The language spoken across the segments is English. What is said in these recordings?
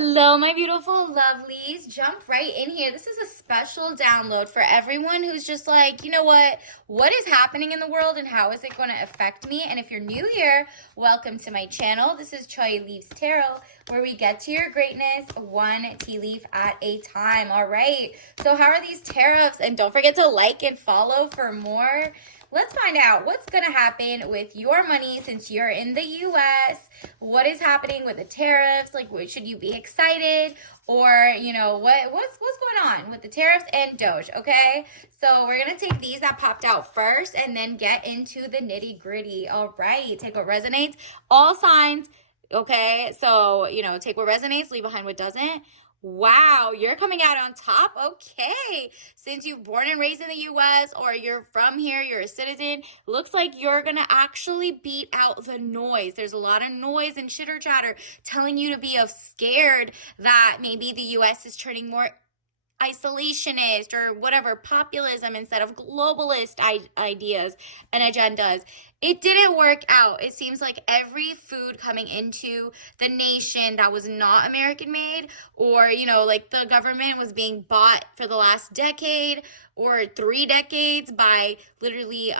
Hello, my beautiful lovelies. Jump right in here. This is a special download for everyone who's just like, you know what? What is happening in the world and how is it going to affect me? And if you're new here, welcome to my channel. This is Choi Leaves Tarot, where we get to your greatness one tea leaf at a time. All right. So how are these tariffs? And don't forget to like and follow for more. Let's find out what's going to happen with your money since you're in the U.S. What is happening with the tariffs? Like, should you be excited? Or, you know, what's going on with the tariffs and Doge, okay? So we're going to take these that popped out first and then get into the nitty gritty. All right, take what resonates. All signs, okay? So, you know, take what resonates, leave behind what doesn't. Wow, you're coming out on top. Okay. Since you're born and raised in the US or you're from here, you're a citizen, looks like you're going to actually beat out the noise. There's a lot of noise and chitter chatter telling you to be scared that maybe the US is turning more isolationist or whatever, populism instead of globalist ideas and agendas. It didn't work out. It seems like every food coming into the nation that was not American made, or, you know, like the government was being bought for the last decade or 3 decades by literally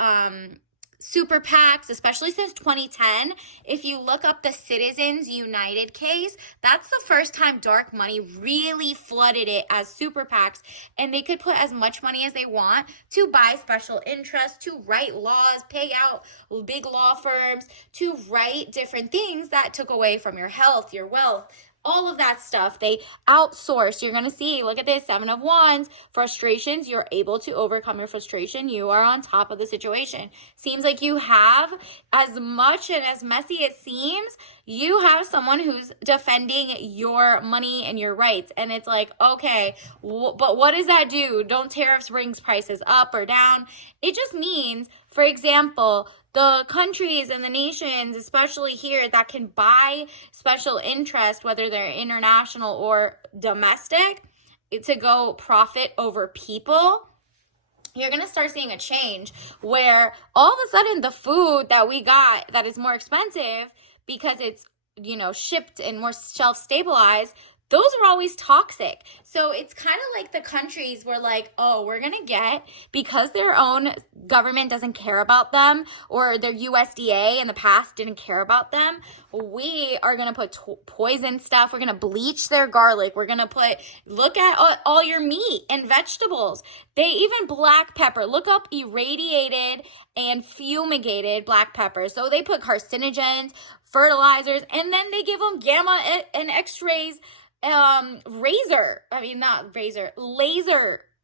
super PACs, especially since 2010. If you look up the Citizens United case, that's the first time dark money really flooded it as super PACs, and they could put as much money as they want to buy special interests, to write laws, pay out big law firms, to write different things that took away from your health, your wealth, all of that stuff. They outsource. You're going to see, look at this, 7 of Wands, frustrations. You're able to overcome your frustration. You are on top of the situation. Seems like you have, as much and as messy it seems, you have someone who's defending your money and your rights. And it's like, okay, but what does that do? Don't tariffs bring prices up or down? It just means, for example, the countries and the nations, especially here, that can buy special interest, whether they're international or domestic, to go profit over people, you're going to start seeing a change where all of a sudden the food that we got that is more expensive because it's, you know, shipped and more shelf-stabilized, those are always toxic. So it's kind of like the countries were like, oh, we're going to get, because their own government doesn't care about them, or their USDA in the past didn't care about them, we are going to put poison stuff. We're going to bleach their garlic. We're going to look at all your meat and vegetables. They even black pepper. Look up irradiated and fumigated black pepper. So they put carcinogens, fertilizers, and then they give them gamma and x-rays, laser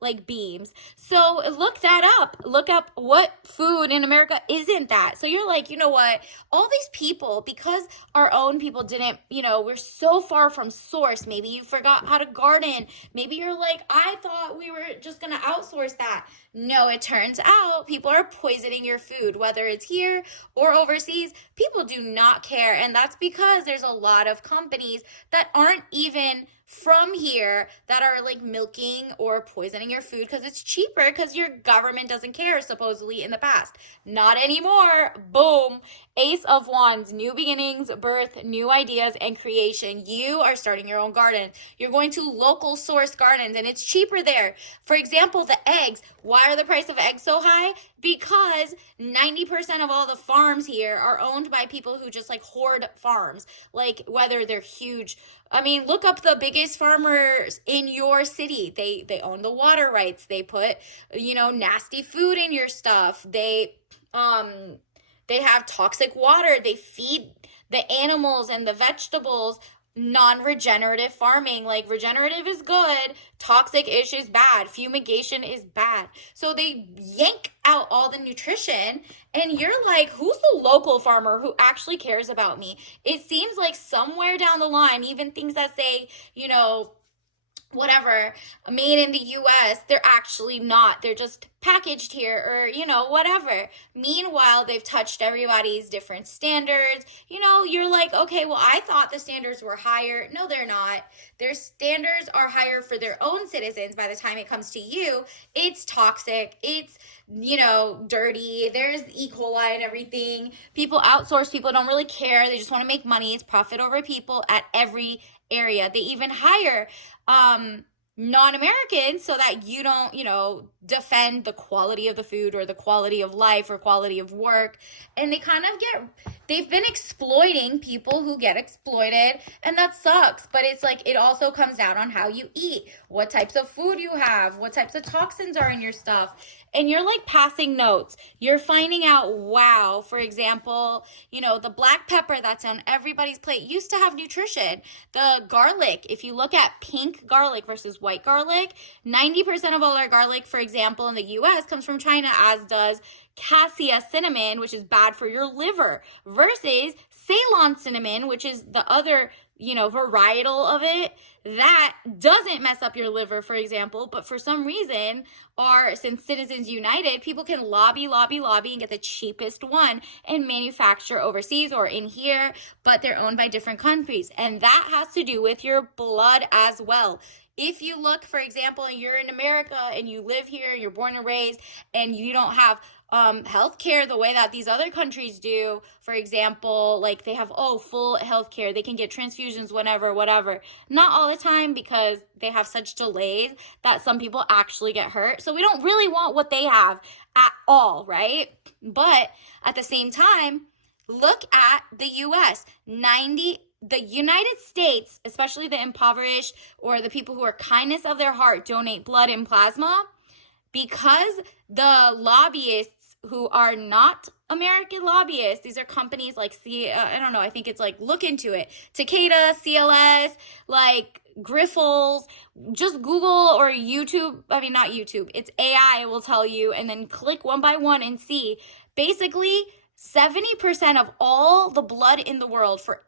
like beams. So look that up. Look up what food in America isn't that. So you're like, you know what? All these people, because our own people didn't, you know, we're so far from source. Maybe you forgot how to garden. Maybe you're like, I thought we were just going to outsource that. No, it turns out people are poisoning your food, whether it's here or overseas. People do not care. And that's because there's a lot of companies that aren't even from here that are like milking or poisoning your food because it's cheaper, because your government doesn't care, supposedly, in the past. Not anymore. Boom. Ace of Wands, new beginnings, birth, new ideas, and creation. You are starting your own garden. You're going to local source gardens, and it's cheaper there. For example, the eggs. Why are the price of eggs so high? Because 90% of all the farms here are owned by people who just like hoard farms, like whether they're huge. I mean, look up the biggest farmers in your city. They own the water rights. They put, you know, nasty food in your stuff. They have toxic water. They feed the animals and the vegetables. Non-regenerative farming, like regenerative is good, toxic-ish is bad, fumigation is bad. So they yank out all the nutrition, and you're like, who's the local farmer who actually cares about me? It seems like somewhere down the line, even things that say, you know, whatever, made in the US, they're actually not. They're just packaged here, or, you know, whatever. Meanwhile, they've touched everybody's different standards. You know, you're like, okay, well, I thought the standards were higher. No, they're not. Their standards are higher for their own citizens. By the time it comes to you, it's toxic. It's, you know, dirty. There's E. coli and everything. People outsource. People don't really care. They just want to make money. It's profit over people at every area. They even hire non-Americans so that you don't, defend the quality of the food or the quality of life or quality of work. And they've been exploiting people who get exploited, and that sucks. But it's like, it also comes down on how you eat, what types of food you have, what types of toxins are in your stuff. And you're like passing notes. You're finding out, wow, for example, the black pepper that's on everybody's plate used to have nutrition. The garlic, if you look at pink garlic versus white garlic, 90% of all our garlic, for example, in the US comes from China, as does cassia cinnamon, which is bad for your liver, versus Ceylon cinnamon, which is the other, varietal of it, that doesn't mess up your liver, for example. But for some reason, since Citizens United, people can lobby and get the cheapest one and manufacture overseas or in here, but they're owned by different countries. And that has to do with your blood as well. If you look, for example, you're in America and you live here, you're born and raised, and you don't have healthcare the way that these other countries do, for example, like they have full healthcare, they can get transfusions whenever, whatever. Not all the time, because they have such delays that some people actually get hurt. So we don't really want what they have at all, right? But at the same time, look at the US. The United States, especially the impoverished or the people who are kindness of their heart, donate blood and plasma, because the lobbyists who are not American lobbyists, these are companies like, I don't know, I think it's like, look into it, Takeda, CLS, like Grifols, just Google or YouTube, not YouTube, it's AI will tell you, and then click one by one and see. Basically, 70% of all the blood in the world for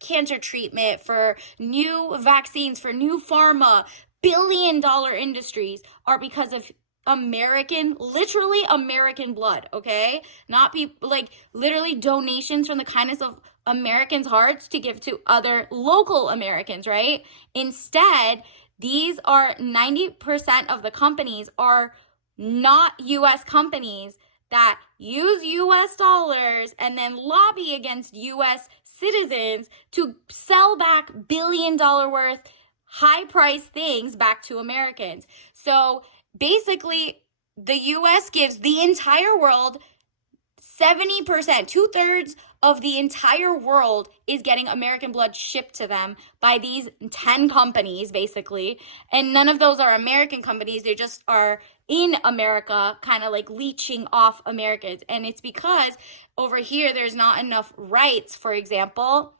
cancer treatment, for new vaccines, for new pharma, billion-dollar industries are because of literally American blood, okay? Not people, like literally donations from the kindness of Americans' hearts to give to other local Americans, right? Instead, these are 90% of the companies are not US companies that use US dollars and then lobby against US citizens to sell back billion-dollar worth high-priced things back to Americans. So basically, the US gives the entire world 70%, 2/3 of the entire world is getting American blood shipped to them by these 10 companies, basically. And none of those are American companies. They just are in America, kind of like leeching off Americans. And it's because over here, there's not enough rights, for example,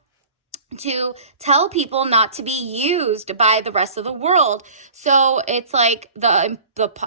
to tell people not to be used by the rest of the world. So it's like the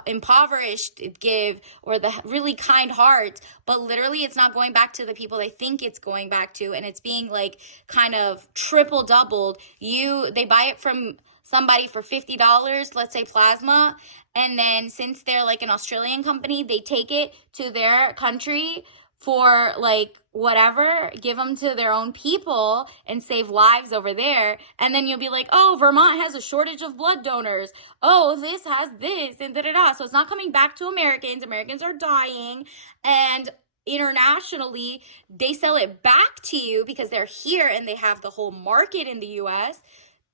impoverished give, or the really kind hearts, but literally it's not going back to the people they think it's going back to, and it's being like kind of triple doubled. They buy it from somebody for $50, let's say plasma, and then since they're like an Australian company, they take it to their country for like whatever, give them to their own people and save lives over there. And then you'll be like, oh, Vermont has a shortage of blood donors. Oh, this has this and da-da-da. So it's not coming back to Americans. Americans are dying. And internationally, they sell it back to you because they're here and they have the whole market in the US.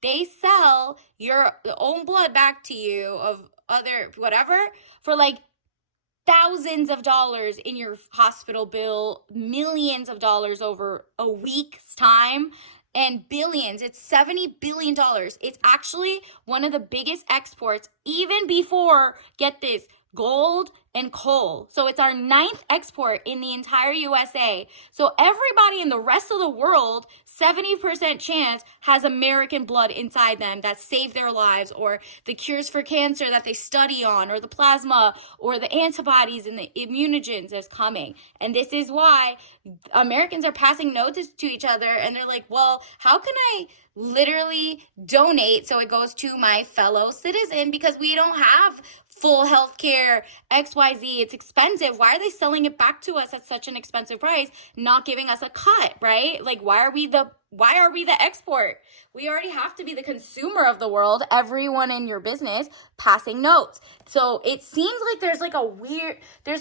They sell your own blood back to you of other whatever for like thousands of dollars in your hospital bill, millions of dollars over a week's time, and billions. It's $70 billion. It's actually one of the biggest exports, even before, get this, gold and coal. So it's our 9th export in the entire USA. So everybody in the rest of the world, 70% chance has American blood inside them that saved their lives, or the cures for cancer that they study on, or the plasma, or the antibodies and the immunogens is coming. And this is why Americans are passing notes to each other, and they're like, well, how can I literally donate so it goes to my fellow citizen, because we don't have full healthcare, XYZ. It's expensive. Why are they selling it back to us at such an expensive price, not giving us a cut, right? Like, why are we the export? We already have to be the consumer of the world, everyone in your business passing notes. So it seems like there's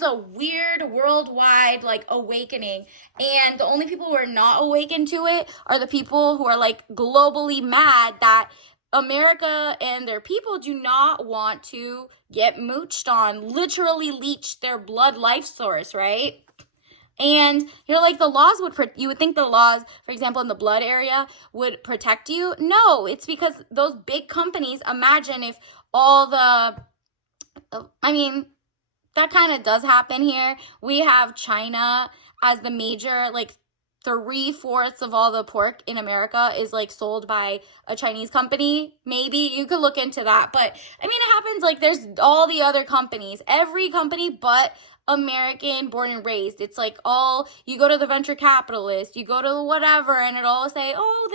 a weird worldwide like awakening. And the only people who are not awakened to it are the people who are like globally mad that America and their people do not want to get mooched on, literally leech their blood life source, right? And you're like, you would think the laws, for example, in the blood area would protect you. No, it's because those big companies, imagine if that kind of does happen here. We have China as the major, like 3/4 of all the pork in America is like sold by a Chinese company. Maybe you could look into that. But I mean, it happens like there's all the other companies, every company but American born and raised. It's like you go to the venture capitalist, you go to the whatever, and it all say, oh,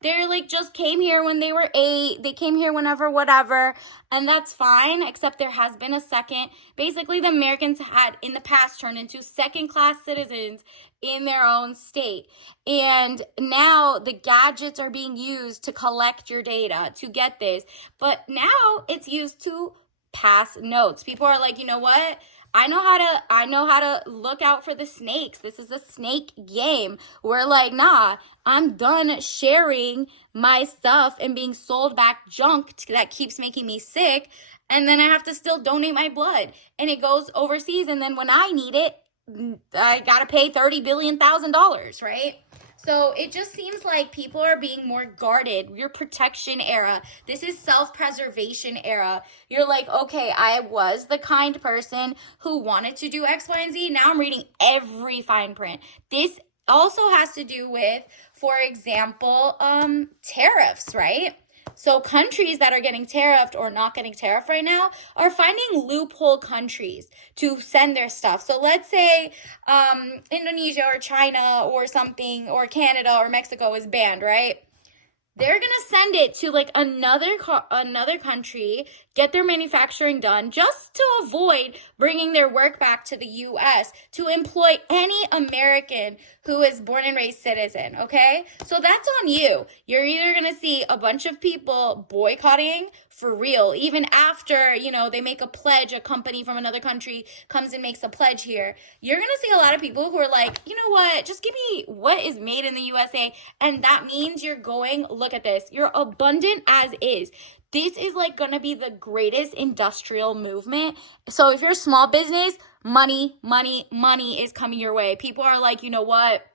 they're like just came here when they were 8. They came here whenever, whatever. And that's fine, except there has been a second. Basically, the Americans had in the past turned into second-class citizens in their own state. And now the gadgets are being used to collect your data, to get this. But now it's used to pass notes. People are like, you know what? I know how to look out for the snakes. This is a snake game. We're like, nah, I'm done sharing my stuff and being sold back junk that keeps making me sick. And then I have to still donate my blood. And it goes overseas. And then when I need it, I got to pay $30 billion, right? So it just seems like people are being more guarded. Your protection era. This is self-preservation era. You're like, okay, I was the kind person who wanted to do X, Y, and Z. Now I'm reading every fine print. This also has to do with, for example, tariffs, right? So countries that are getting tariffed or not getting tariffed right now are finding loophole countries to send their stuff. So let's say Indonesia or China or something, or Canada or Mexico is banned, right? They're going to send it to like another country, get their manufacturing done just to avoid bringing their work back to the US to employ any American who is born and raised citizen, okay? So that's on you. You're either going to see a bunch of people boycotting for real, even after, they make a pledge, a company from another country comes and makes a pledge here. You're going to see a lot of people who are like, you know what, just give me what is made in the USA. And that means look at this, you're abundant as is. This is like going to be the greatest industrial movement. So if you're a small business, money is coming your way. People are like, you know what?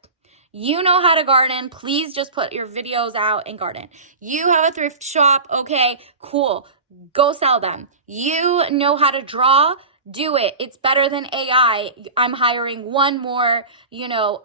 You know how to garden. Please just put your videos out and garden. You have a thrift shop. Okay, cool. Go sell them. You know how to draw. Do it. It's better than AI. I'm hiring one more,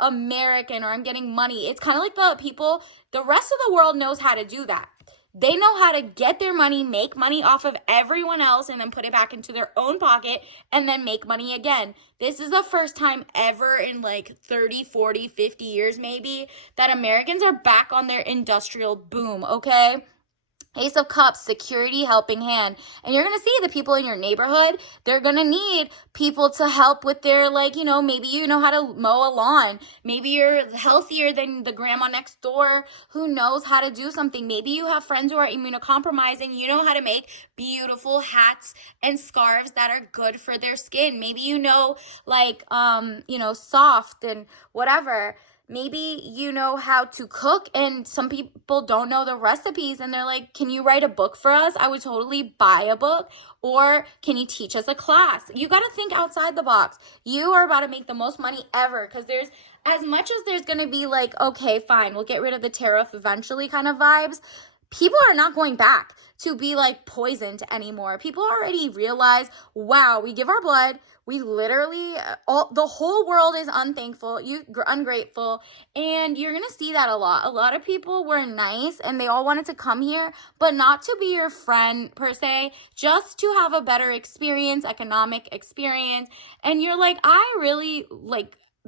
American, or I'm getting money. It's kind of like the rest of the world knows how to do that. They know how to get their money, make money off of everyone else, and then put it back into their own pocket and then make money again. This is the first time ever in like 30, 40, 50 years maybe that Americans are back on their industrial boom, okay? Ace of Cups, security, helping hand. And you're going to see the people in your neighborhood, they're going to need people to help with their, maybe you know how to mow a lawn. Maybe you're healthier than the grandma next door who knows how to do something. Maybe you have friends who are immunocompromised and you know how to make beautiful hats and scarves that are good for their skin. Maybe soft and whatever. Maybe you know how to cook and some people don't know the recipes and they're like, can you write a book for us? I would totally buy a book. Or can you teach us a class? You got to think outside the box. You are about to make the most money ever because there's as much as there's going to be like, okay, fine, we'll get rid of the tariff eventually kind of vibes. People are not going back to be like poisoned anymore. People already realize, wow, we give our blood. We literally, the whole world is ungrateful, and you're going to see that a lot. A lot of people were nice, and they all wanted to come here, but not to be your friend, per se, just to have a better experience, economic experience, and you're like, I really,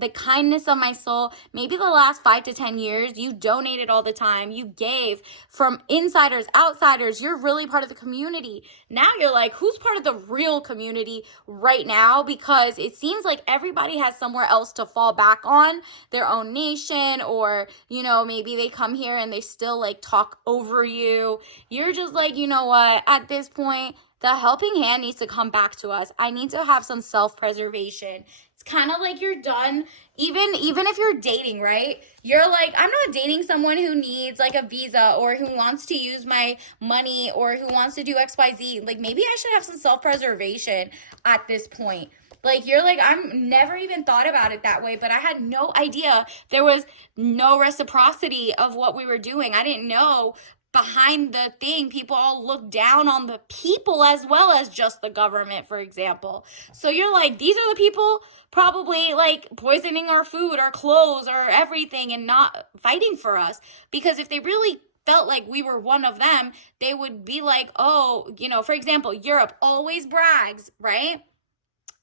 the kindness of my soul. Maybe the last 5 to 10 years, you donated all the time. You gave from insiders, outsiders. You're really part of the community. Now you're like, who's part of the real community right now? Because it seems like everybody has somewhere else to fall back on, their own nation, or, you know, maybe they come here and they still like talk over you. You're just like, you know what, at this point, the helping hand needs to come back to us. I need to have some self-preservation. It's kind of like you're done. Even if you're dating, right? You're like, I'm not dating someone who needs like a visa or who wants to use my money or who wants to do XYZ. Like, maybe I should have some self-preservation at this point. Like, you're like, I'm never even thought about it that way, but I had no idea there was no reciprocity of what we were doing. I didn't know behind the thing, people all look down on the people as well as just the government, for example. So you're like, these are the people probably like poisoning our food, our clothes, our everything, and not fighting for us. Because if they really felt like we were one of them, they would be like, oh, you know, for example, Europe always brags, right?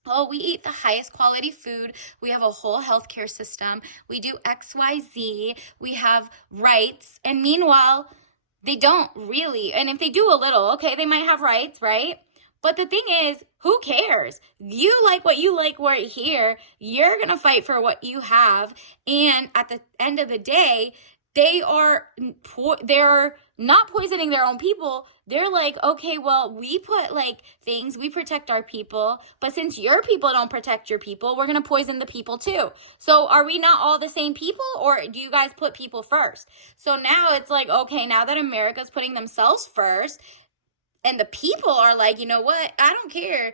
Oh, we eat the highest quality food. We have a whole healthcare system. We do XYZ. We have rights. And meanwhile, they don't really. And if they do a little, okay, they might have rights, right? But the thing is, who cares? You like what you like right here. You're going to fight for what you have. And at the end of the day, they're not poisoning their own people. They're like, okay, well, we put like things, we protect our people, but since your people don't protect your people, we're going to poison the people too. So are we not all the same people, or do you guys put people first? So now it's like, okay, now that America's putting themselves first and the people are like, you know what? I don't care.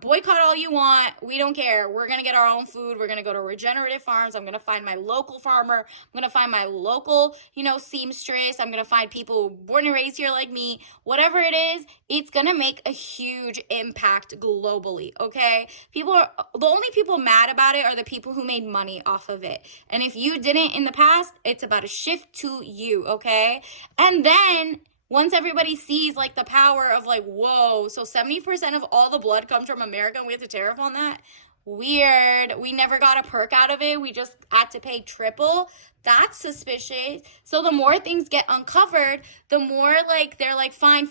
Boycott all you want. We don't care. We're going to get our own food. We're going to go to regenerative farms. I'm going to find my local farmer. I'm going to find my local, you know, seamstress. I'm going to find people born and raised here like me. Whatever it is, it's going to make a huge impact globally, okay? The only people mad about it are the people who made money off of it. And if you didn't in the past, it's about to shift to you, okay? And then once everybody sees like the power of like, whoa, so 70% of all the blood comes from America and we have to tariff on that? Weird. We never got a perk out of it. We just had to pay triple. That's suspicious. So the more things get uncovered, the more like they're like, fine,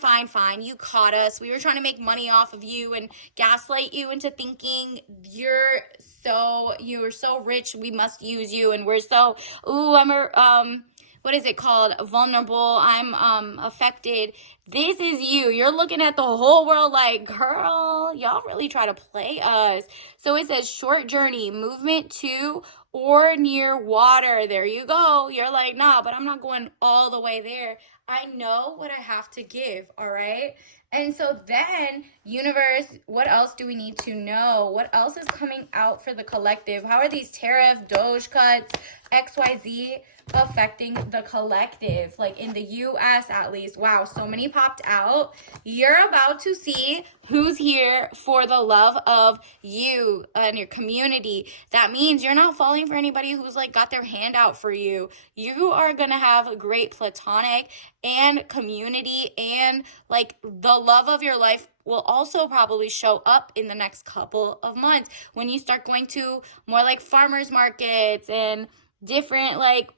you caught us. We were trying to make money off of you and gaslight you into thinking you're so rich, we must use you, and we're so, what is it called? Vulnerable. I'm affected. This is you. You're looking at the whole world like, girl, y'all really try to play us. So it says short journey, movement to or near water. There you go. You're like, nah, but I'm not going all the way there. I know what I have to give, all right? And so then, universe, what else do we need to know? What else is coming out for the collective? How are these tariff, Doge cuts, XYZ affecting the collective? Like in the US at least. Wow, so many popped out. You're about to see who's here for the love of you and your community. That means you're not falling for anybody who's like got their hand out for you. You are gonna have a great platonic and community, and like the love of your life will also probably show up in the next couple of months when you start going to more like farmers markets and different like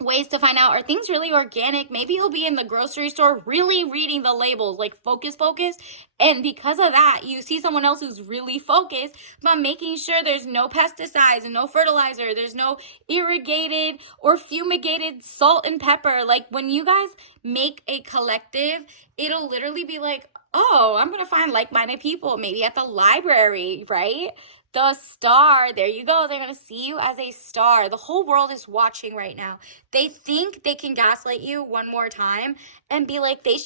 ways to find out, are things really organic? Maybe you'll be in the grocery store really reading the labels, like focus. And because of that, you see someone else who's really focused about making sure there's no pesticides and no fertilizer. There's no irrigated or fumigated salt and pepper. Like when you guys make a collective, it'll literally be like, oh, I'm going to find like-minded people, maybe at the library, right? The star, there you go. They're going to see you as a star. The whole world is watching right now. They think they can gaslight you one more time and be like, they're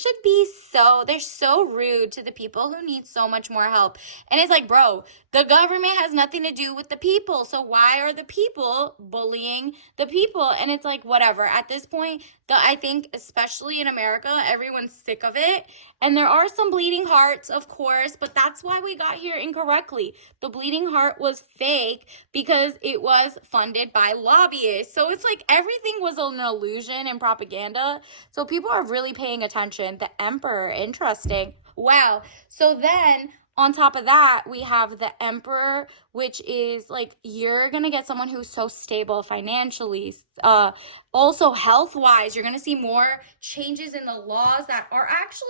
so rude to the people who need so much more help. And it's like, bro, the government has nothing to do with the people. So why are the people bullying the people? And it's like, whatever. At this point, I think, especially in America, everyone's sick of it. And there are some bleeding hearts, of course, but that's why we got here incorrectly. The bleeding heart was fake because it was funded by lobbyists. So it's like everything was an illusion and propaganda. So people are really paying attention. The emperor, interesting. Wow. So then on top of that, we have the Emperor, which is like you're going to get someone who's so stable financially. Also, health wise, you're going to see more changes in the laws that are actually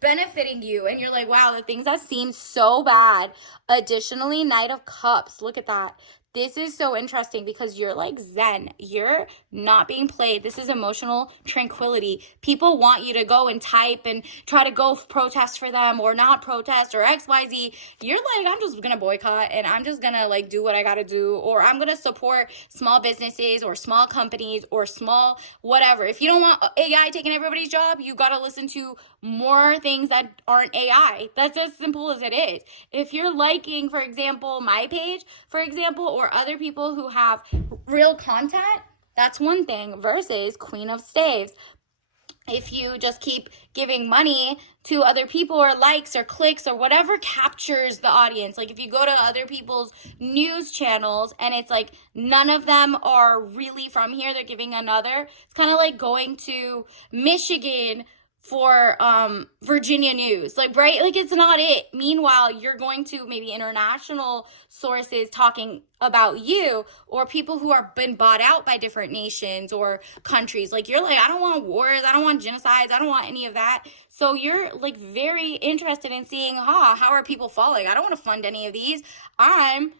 benefiting you. And you're like, wow, the things that seem so bad. Additionally, Knight of Cups, look at that. This is so interesting because you're like Zen. You're not being played. This is emotional tranquility. People want you to go and type and try to go protest for them or not protest or XYZ. You're like, I'm just going to boycott and I'm just going to like do what I got to do, or I'm going to support small businesses or small companies or small whatever. If you don't want AI taking everybody's job, you got to listen to more things that aren't AI. That's as simple as it is. If you're liking, for example, my page, for example, or other people who have real content, that's one thing versus Queen of Staves. If you just keep giving money to other people or likes or clicks or whatever captures the audience, like if you go to other people's news channels and it's like none of them are really from here, they're giving another, it's kind of like going to Michigan for Virginia news, like, right? Like, it's not it. Meanwhile, you're going to maybe international sources talking about you, or people who are been bought out by different nations or countries. Like, you're like, I don't want wars, I don't want genocides, I don't want any of that. So you're like very interested in seeing, how are people falling? I don't want to fund any of these. I'm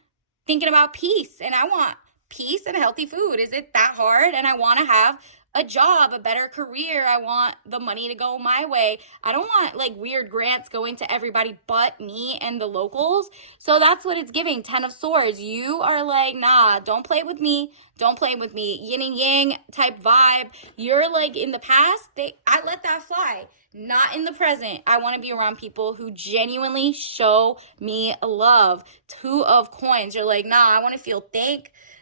thinking about peace, and I want peace and healthy food. Is it that hard? And I want to have a job, a better career. I want the money to go my way. I don't want like weird grants going to everybody but me and the locals. So that's what it's giving. 10 of Swords. You are like, nah, don't play with me. Don't play with me. Yin and yang type vibe. You're like, in the past, I let that fly. Not in the present. I want to be around people who genuinely show me love. 2 of Coins. You're like, nah, I want to feel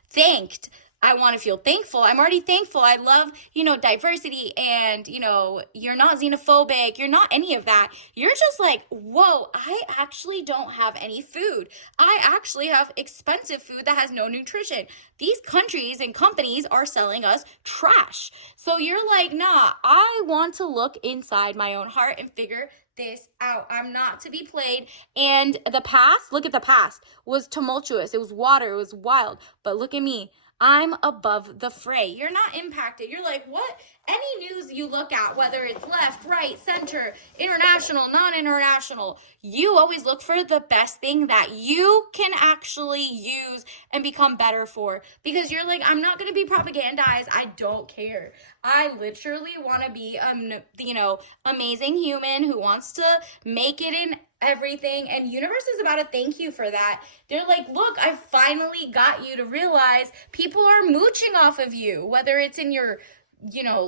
thanked. I want to feel thankful. I'm already thankful. I love, diversity, and, you're not xenophobic. You're not any of that. You're just like, whoa, I actually don't have any food. I actually have expensive food that has no nutrition. These countries and companies are selling us trash. So you're like, nah, I want to look inside my own heart and figure this out. I'm not to be played. And the past, look at the past, was tumultuous. It was water. It was wild. But look at me. I'm above the fray. You're not impacted. You're like, what? Any news you look at, whether it's left, right, center, international, non-international, you always look for the best thing that you can actually use and become better for. Because you're like, I'm not going to be propagandized. I don't care. I literally want to be, amazing human who wants to make it in everything, and universe is about to thank you for that. They're like, look, I finally got you to realize people are mooching off of you, whether it's in your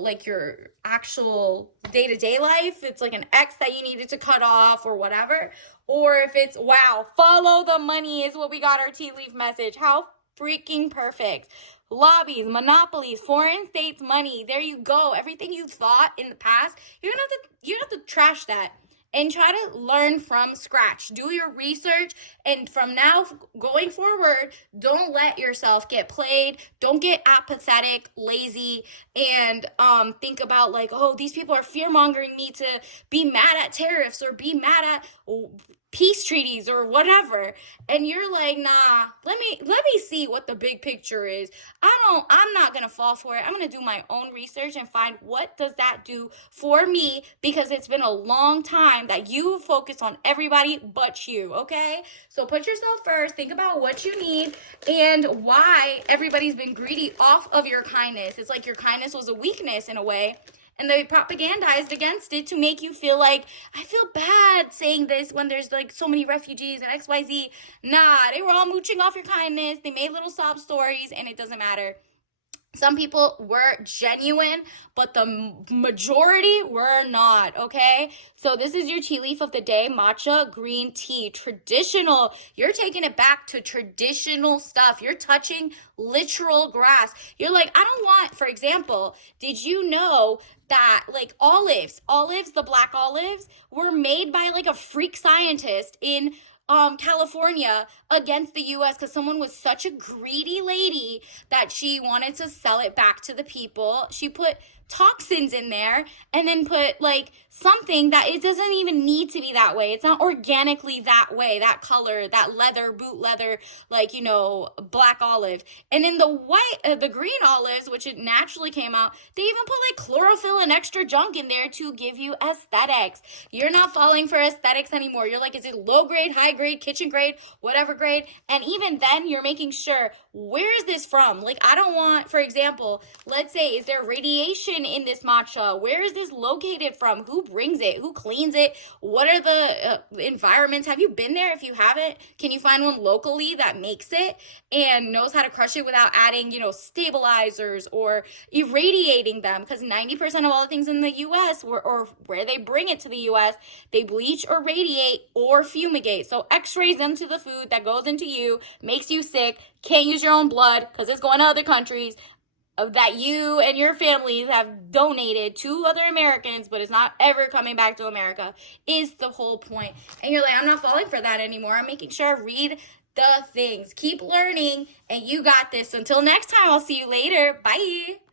like your actual day-to-day life, it's like an ex that you needed to cut off or whatever, or if it's, wow, follow the money is what we got our tea leaf message. How freaking perfect. Lobbies, monopolies, foreign states money, there you go. Everything you thought in the past, you're gonna have to trash that and try to learn from scratch. Do your research, and from now going forward, don't let yourself get played. Don't get apathetic, lazy, and think about like, oh, these people are fear-mongering me to be mad at tariffs or be mad at peace treaties or whatever. And you're like, nah, let me see what the big picture is. I'm not going to fall for it. I'm going to do my own research and find what does that do for me, because it's been a long time that you focus on everybody but you, okay? So put yourself first. Think about what you need and why everybody's been greedy off of your kindness. It's like your kindness was a weakness in a way, and they propagandized against it to make you feel like, I feel bad saying this when there's like so many refugees and XYZ. Nah, they were all mooching off your kindness. They made little sob stories, and it doesn't matter. Some people were genuine, but the majority were not, okay? So this is your tea leaf of the day, matcha green tea, traditional. You're taking it back to traditional stuff. You're touching literal grass. You're like, I don't want, for example, did you know that like olives, the black olives, were made by like a freak scientist in California against the US because someone was such a greedy lady that she wanted to sell it back to the people. She put toxins in there and then put like something that it doesn't even need to be that way. It's not organically that way, that color, that leather, boot leather, like, you know, black olive. And in the white, the green olives, which it naturally came out, they even put like chlorophyll and extra junk in there to give you aesthetics. You're not falling for aesthetics anymore. You're like, is it low grade, high grade, kitchen grade, whatever grade? And even then you're making sure, where is this from? Like, I don't want, for example, let's say, is there radiation in this matcha? Where is this located from? Who brings it? Who cleans it? What are the environments? Have you been there? If you haven't, can you find one locally that makes it and knows how to crush it without adding, you know, stabilizers or irradiating them? Because 90% of all the things in the US or where they bring it to the US, they bleach or radiate or fumigate. So x-rays into the food that goes into you, makes you sick, can't use your own blood because it's going to other countries that you and your families have donated to other Americans, but it's not ever coming back to America, is the whole point. And you're like, I'm not falling for that anymore. I'm making sure I read the things. Keep learning, and you got this. Until next time, I'll see you later. Bye.